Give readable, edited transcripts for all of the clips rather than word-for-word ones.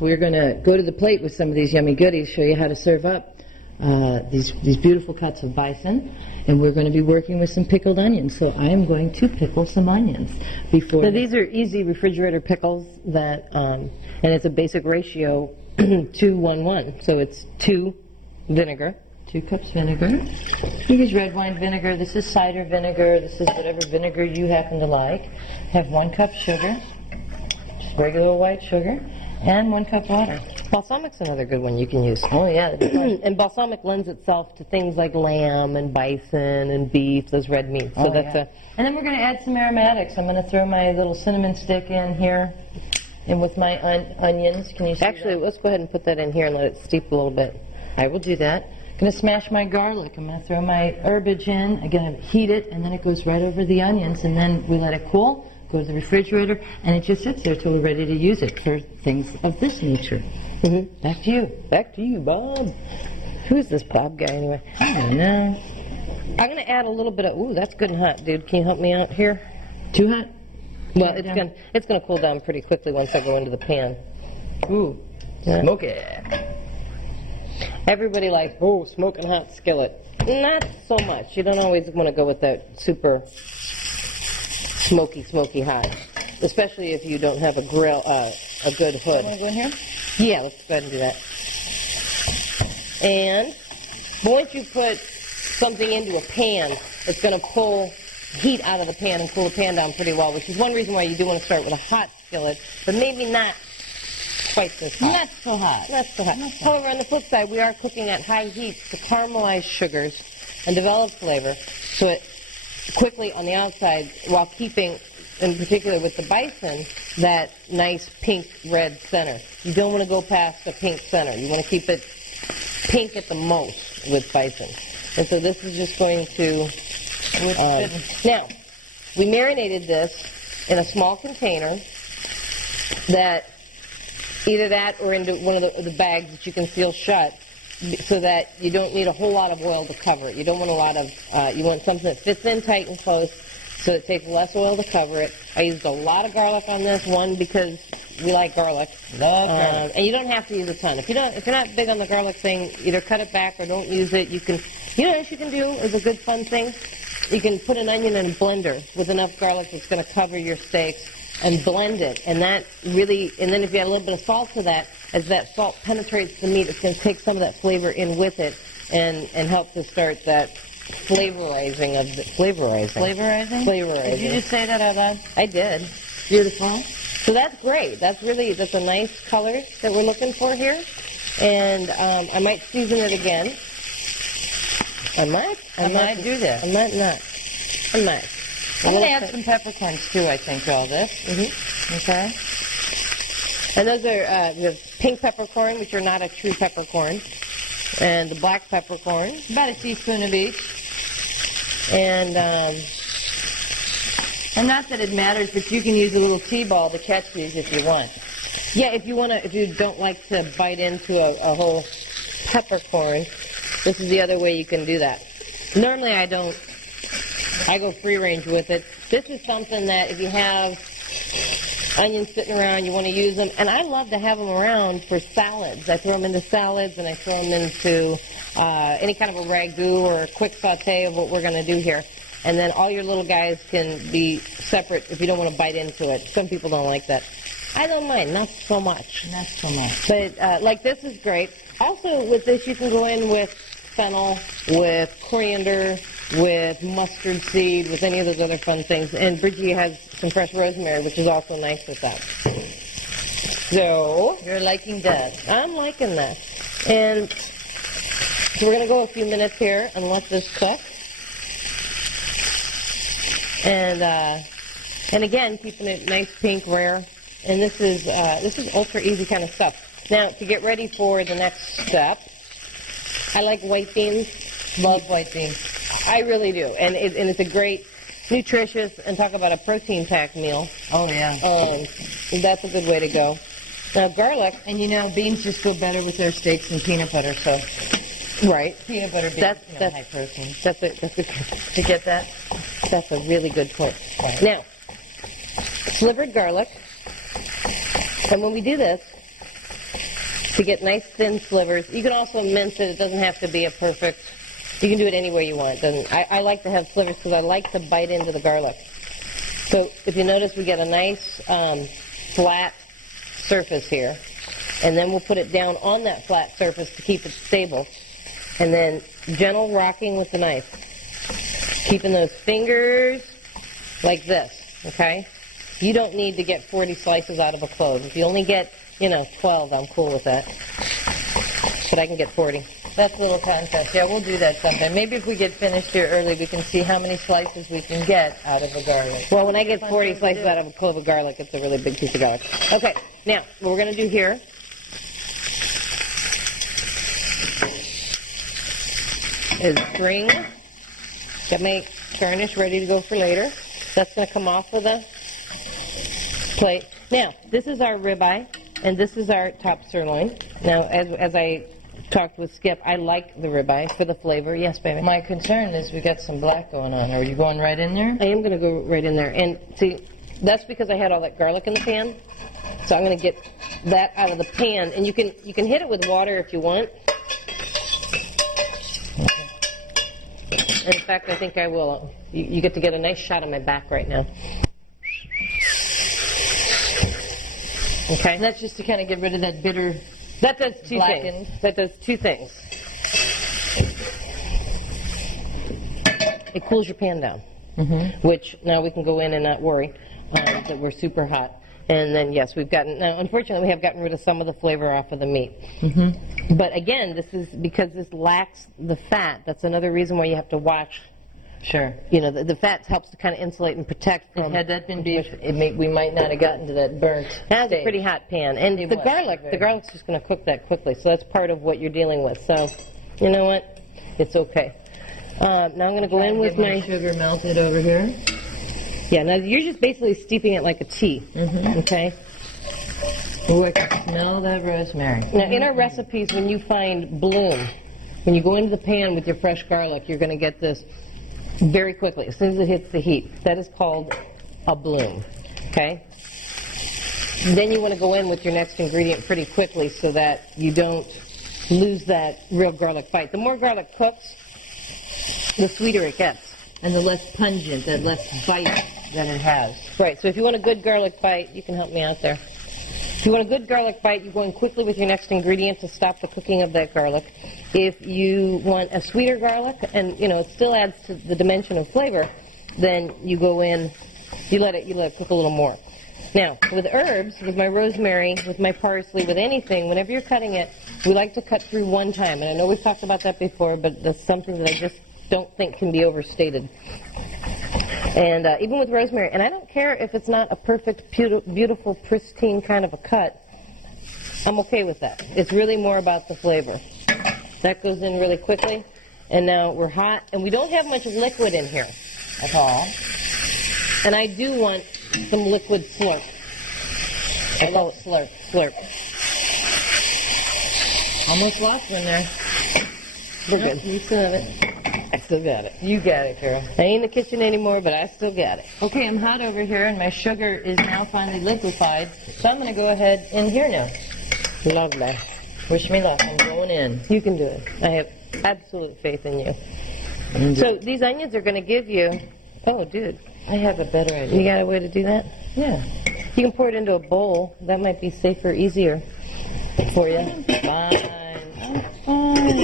we're going to go to the plate with some of these yummy goodies, show you how to serve up these beautiful cuts of bison, and we're going to be working with some pickled onions. So I am going to pickle some onions before. Now these are easy refrigerator pickles that, and it's a basic ratio 2-1-1. So it's 2 vinegar. 2 cups vinegar. You use red wine vinegar. This is cider vinegar. This is whatever vinegar you happen to like. Have 1 cup sugar, just regular white sugar, and 1 cup water. Balsamic's another good one you can use. Oh yeah. And balsamic lends itself to things like lamb and bison and beef, those red meats. So And then we're going to add some aromatics. I'm going to throw my little cinnamon stick in here, and with my onions. Can you see Actually, that? let's go ahead and put that in here and let it steep a little bit. I will do that. I'm going to smash my garlic. I'm going to throw my herbage in. I'm going to heat it, and then it goes right over the onions, and then we let it cool, go to the refrigerator, and it just sits there till we're ready to use it for things of this nature. Mm-hmm. Back to you. Back to you, Bob. Who's this Bob guy anyway? I don't know. I'm going to add a little bit of, ooh, that's good and hot, dude. Can you help me out here? Too hot? Well, it's going to cool down pretty quickly once I go into the pan. Ooh, Yeah. smoky. Everybody likes, oh, smoking hot skillet. Not so much. You don't always want to go with that super smoky hot, especially if you don't have a grill, a good hood. Want to go in here? Yeah, let's go ahead and do that. And once you put something into a pan, it's going to pull heat out of the pan and cool the pan down pretty well, which is one reason why you do want to start with a hot skillet, but maybe not quite this hot. Not so hot. Not so hot. However, on the flip side, we are cooking at high heat to caramelize sugars and develop flavor, so it quickly on the outside, while keeping, in particular with the bison, that nice pink-red center. You don't want to go past the pink center. You want to keep it pink at the most with bison. And so this is just going to... now, we marinated this in a small container that... either that or into one of the bags that you can seal shut, so that you don't need a whole lot of oil to cover it. You don't want a lot of, you want something that fits in tight and close so it takes less oil to cover it. I used a lot of garlic on this, one because we like garlic. Love garlic. And you don't have to use a ton. If you're not big on the garlic thing, either cut it back or don't use it. You can, you know what you can do is a good fun thing? You can put an onion in a blender with enough garlic that's going to cover your steaks and blend it, and that really, and then if you add a little bit of salt to that, as that salt penetrates the meat, it's going to take some of that flavor in with it and help to start that flavorizing of the, Flavorizing? Did you just say that out loud? I did. Beautiful. So that's great. That's a nice color that we're looking for here, and I might season it again. I might do that. I might. I'm going to add some peppercorns, too, I think, to all this. Mm-hmm. Okay. And those are the pink peppercorn, which are not a true peppercorn, and the black peppercorn. About a teaspoon of each. And not that it matters, but you can use a little T-ball to catch these if you want. yeah, if you don't like to bite into a whole peppercorn, this is the other way you can do that. Normally I don't. I go free range with it. This is something that if you have onions sitting around, you want to use them. And I love to have them around for salads. I throw them into salads, and I throw them into any kind of a ragu or a quick saute of what we're going to do here. And then all your little guys can be separate if you don't want to bite into it. Some people don't like that. I don't mind, not so much. Not so much. But like this is great. Also with this, you can go in with fennel, with coriander, with mustard seed, with any of those other fun things. And Bridgie has some fresh rosemary, which is also nice with that. So, You're liking that. I'm liking that. And so we're going to go a few minutes here and let this cook. And again, keeping it nice, pink, rare. And this is ultra easy kind of stuff. Now, to get ready for the next step, I like white beans. Love white beans. I really do, and it's a great, nutritious, and talk about a protein-packed meal. Oh, yeah. That's a good way to go. Now, garlic. And, you know, beans just go better with their steaks than peanut butter, so. Right. Peanut butter beans, That's high protein. That's a You get that? That's a really good point. Right. Now, slivered garlic, and when we do this, to get nice thin slivers. You can also mince it. It doesn't have to be a perfect. You can do it any way you want. I like to have slivers because I like to bite into the garlic. So if you notice, we get a nice flat surface here. And then we'll put it down on that flat surface to keep it stable. And then gentle rocking with the knife. Keeping those fingers like this, okay? You don't need to get 40 slices out of a clove. If you only get, 12, I'm cool with that. But I can get 40. That's a little contest. Yeah, we'll do that sometime. Maybe if we get finished here early, we can see how many slices we can get out of a garlic. Well, when I get 40 slices out of a clove of garlic, it's a really big piece of garlic. Okay, now, what we're going to do here is get my garnish ready to go for later. That's going to come off of the plate. Now, this is our ribeye, and this is our top sirloin. Now, as I talked with Skip, I like the ribeye for the flavor. Yes, baby? My concern is we got some black going on. Are you going right in there? I am going to go right in there. And see, that's because I had all that garlic in the pan. So I'm going to get that out of the pan. And you can hit it with water if you want. In fact, I think I will. You get to get a nice shot of my back right now. Okay? And that's just to kind of get rid of that bitter... That does two blackened. things. That does two things. It cools your pan down, which now we can go in and not worry that we're super hot. And then, yes, now, unfortunately, we have gotten rid of some of the flavor off of the meat. But again, this is because this lacks the fat. That's another reason why you have to watch. Sure. The fat helps to kind of insulate and protect from. Had that been beef, we might not have gotten to that burnt That's stage. a pretty hot pan. And the garlic's just going to cook that quickly. So that's part of what you're dealing with. So, you know what? It's okay. Now I'm going to go in with my sugar melted over here. Yeah, now you're just basically steeping it like a tea. Okay? Oh, I can smell that rosemary. Now, in our recipes, when you find bloom, when you go into the pan with your fresh garlic, you're going to get this very quickly, as soon as it hits the heat. That is called a bloom, okay? Then you want to go in with your next ingredient pretty quickly so that you don't lose that real garlic bite. The more garlic cooks, the sweeter it gets. And the less pungent, the less bite that it has. Right, so if you want a good garlic bite, you can help me out there. If you want a good garlic bite, you go in quickly with your next ingredient to stop the cooking of that garlic. If you want a sweeter garlic, and it still adds to the dimension of flavor, then you go in, you let it cook a little more. Now, with herbs, with my rosemary, with my parsley, with anything, whenever you're cutting it, we like to cut through one time. And I know we've talked about that before, but that's something that I just don't think can be overstated. And even with rosemary, and I don't care if it's not a perfect, beautiful, pristine kind of a cut, I'm okay with that. It's really more about the flavor. That goes in really quickly, and now we're hot, and we don't have much liquid in here at all. And I do want some liquid slurp. I call it slurp. Slurp. Almost lost one there. We're good. You still have it. I still got it. You got it, girl. I ain't in the kitchen anymore, but I still got it. Okay, I'm hot over here, and my sugar is now finally liquefied, so I'm going to go ahead in here now. Lovely. Wish me luck. I'm going in. You can do it. I have absolute faith in you. So these onions are going to give you... Oh, dude. I have a better idea. You got a way to do that? Yeah. You can pour it into a bowl. That might be safer, easier for you. Fine. I'm fine.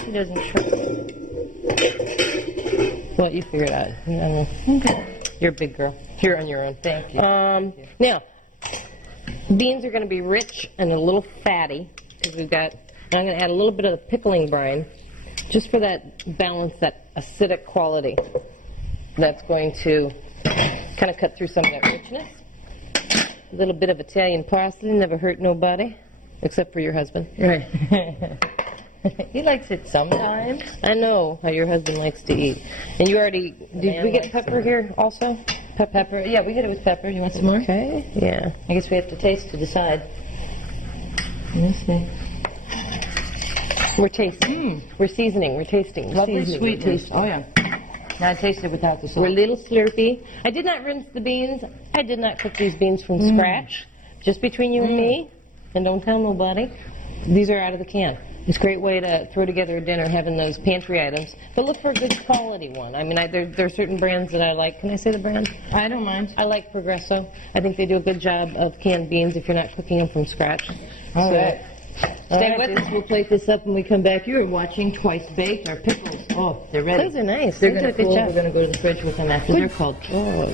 He doesn't trust me. Well, you figure it out. Okay. You're a big girl. You're on your own. Thank you. Now, beans are going to be rich and a little fatty because we've got... And I'm going to add a little bit of the pickling brine just for that balance, that acidic quality. That's going to kind of cut through some of that richness. A little bit of Italian parsley never hurt nobody, except for your husband. Right. He likes it sometimes. I know how your husband likes to eat. And you already... Did we get pepper here also? Pepper. Yeah, we get it with pepper. You want some more? Okay. Yeah. I guess we have to taste to decide. Let's see. We're tasting. We're seasoning. We're tasting. We're Lovely seasoning. sweetness. Oh, yeah. Now I taste it without the salt. We're a little slurpy. I did not rinse the beans. I did not cook these beans from scratch. Just between you and me, and don't tell nobody. These are out of the can. It's a great way to throw together a dinner, having those pantry items. But look for a good quality one. I mean, there are certain brands that I like. Can I say the brand? I don't mind. I like Progresso. I think they do a good job of canned beans if you're not cooking them from scratch. All So, right. Stay All right, with us. We'll plate this up when we come back. You are watching Twice Baked. Our pickles. Oh, they're ready. Those are nice. They're They going did to a good cool. job. We're going to go to the fridge with them after they're called. Oh.